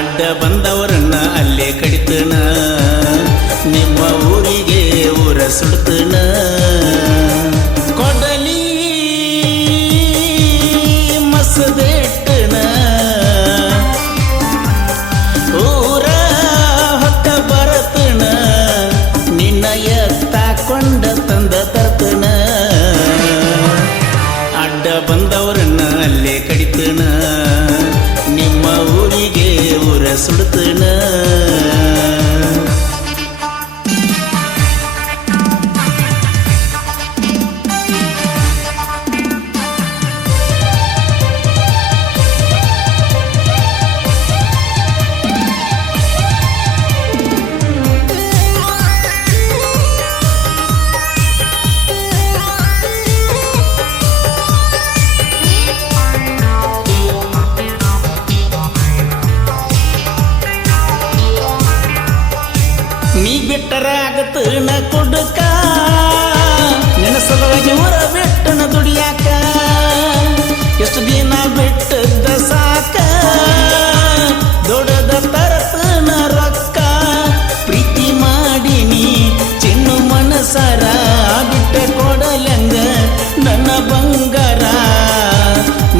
ಅಡ್ಡ ಬಂದವರನ್ನ ಅಲ್ಲೇ ಕಡಿತನ ನಿಮ್ಮ ಊರಿಗೆ ಊರ ಸುಡ್ತನ ಕೊಡಲಿ ಮಸದೆಟ್ಟನ ಊರ ಹೊತ್ತ ಬರತನ ನಿನ್ನ ಎತ್ತಾಕೊಂಡ ತಂದ ತರ್ತನ ಅಡ್ಡ ಬಂದವರನ್ನ ಅಲ್ಲೇ ಕಡಿತನ ನಿಮ್ಮ ಊರಿಗೆ ಊರ ಸುಡ್ತನ ನೀ ಬಿಟ್ಟರ ಆಗತನ ಕುಡುಕ ನೆನಸಲವಾಗಿ ಊರ ಬಿಟ್ಟನ ದುಡಿಯಾಕ ಎಷ್ಟು ದಿನ ಬಿಟ್ಟದ್ದ ಸಾಕ ದೊಡ್ಡದ ತರತನ ರೊಕ್ಕ ಪ್ರೀತಿ ಮಾಡಿನಿ ಚಿನ್ನು ಮನಸರ ಬಿಟ್ಟ ಕೊಡಲಂಗ ನನ್ನ ಬಂಗಾರ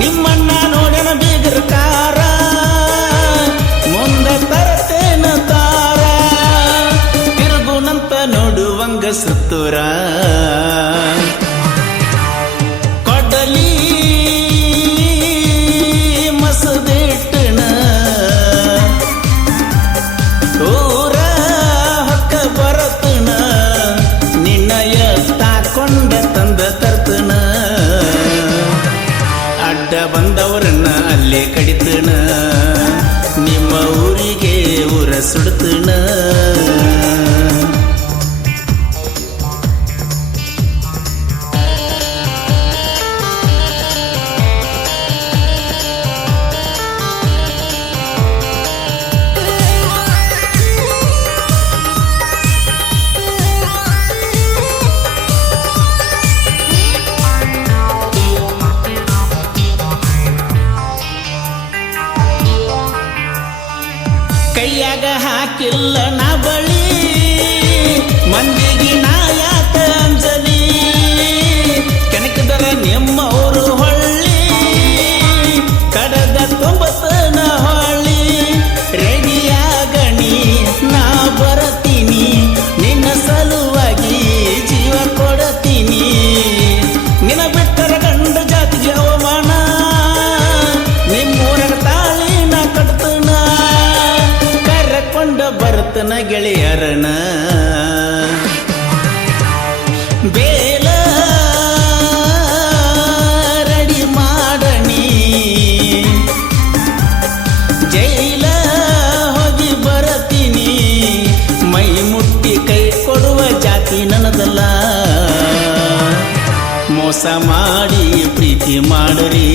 ನಿಮ್ಮಣ್ಣ ನೋಡನ ಬೀಗರ್ಕಾರ ಮುಂದ ತರತೇನ ತಾರ ನೋಡುವಂಗ ಸುತ್ತೂರ ಕೊಡಲಿ ಮಸದಿಟ್ಟನ ಊರ ಹೊಕ್ಕ ಬರತನ ನಿನ್ನ ಎತ್ತಾಕೊಂಡ ತಂದ ತರ್ತನ ಅಡ್ಡ ಬಂದವರನ್ನ ಅಲ್ಲೇ ಕಡಿತನ ನಿಮ್ಮ ಊರಿಗೆ ಊರ ಸುಡ್ತನ ಕೈಯಾಗ ಹಾಕಿಲ್ಲ ನಾ ಬಳಿ ಮಂದಿಗೆ ನಾ ಯಾಕ ಅಂಜಲಿ ಕೆಣಕದರ ನಿಮ್ಮವರು ಹೊಳ್ಳಿ ಕಡದ ತೊಂಬತ್ತನ ಹೊಳ್ಳಿ ರೆಡಿಯಾಗಣಿ ನಾ ಬರತೀನಿ ನಿನ್ನ ಸಲುವಾಗಿ ಜೀವ ಕೊಡತೀನಿ ನಿನ್ನ ಬಿಟ್ಟರ ಗಂಡ ಜಾತಿಗೆ ಅವಮಾನ ನಿಮ್ಮೂರಗ ತಾಳಿನ ಕಟ್ತನ ಕೊಂಡ ಬರ್ತನ ಗೆಳೆಯರನ ಬೇಲ ರೆಡಿ ಮಾಡಣಿ ಜೈಲ ಹೋಗಿ ಬರತೀನಿ ಮೈ ಮುಟ್ಟಿ ಕೈ ಕೊಡುವ ಜಾತಿ ನನ್ನದಲ್ಲ ಮೋಸ ಮಾಡಿ ಪ್ರೀತಿ ಮಾಡರಿ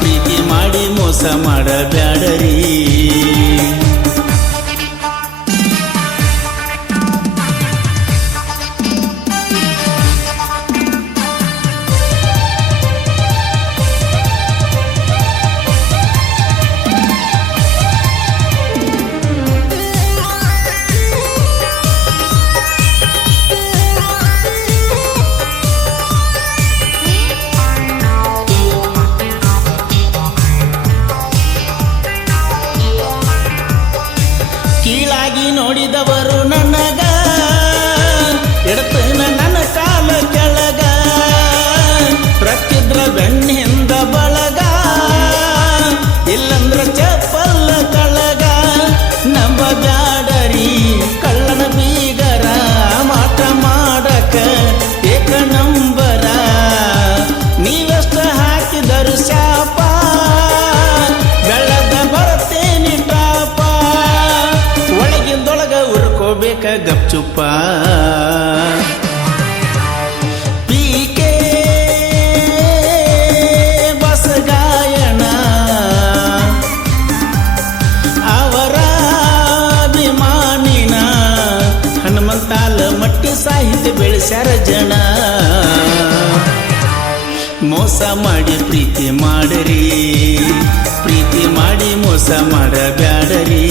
ಪ್ರೀತಿ ಮಾಡಿ ಮೋಸ ಮಾಡಬ್ಯಾಡರಿ ಕೀಳಾಗಿ ನೋಡಿದವರು ನನಗ ಎಡತನ ನನ್ನ ಕಾಲ ಕೆಳಗ ಪ್ರತಿದ್ರ ಬೆಣ್ಣಿಂದ ಬಳಗ ಇಲ್ಲಂದ್ರ ಚಪ್ಪಲ್ಲ ಕಳಗ ನಂಬ ಬ್ಯಾಡರಿ ಕಳ್ಳನ ಬೀಗರ ಮಾಟ ಮಾಡಕ ಏಕ ನಂಬರ ನೀವೆಷ್ಟ ಹಾಕಿದರು ಶಾಪ ಬೆಳದ ಬರ್ತೇನಿ ಟಾಪ ಒಳಗಿಂದೊಳಗ ಉರ್ಕೋಬೇಕ ಗಪ್ಚುಪ್ಪ ಪೀಕೆ ಬಸಗಾಯಣ ಅವರ ಅಭಿಮಾನಿನ ಹನುಮಂತಾಲ ಮಟ್ಟಿ ಸಾಹಿತ್ಯ ಬೆಳೆಸ್ಯಾರ ಜನ ಮೋಸ ಮಾಡಿ ಪ್ರೀತಿ ಮಾಡರಿ ಪ್ರೀತಿ ಮಾಡಿ ಮೋಸ ಮೋಸ ಮಾಡಬ್ಯಾಡರಿ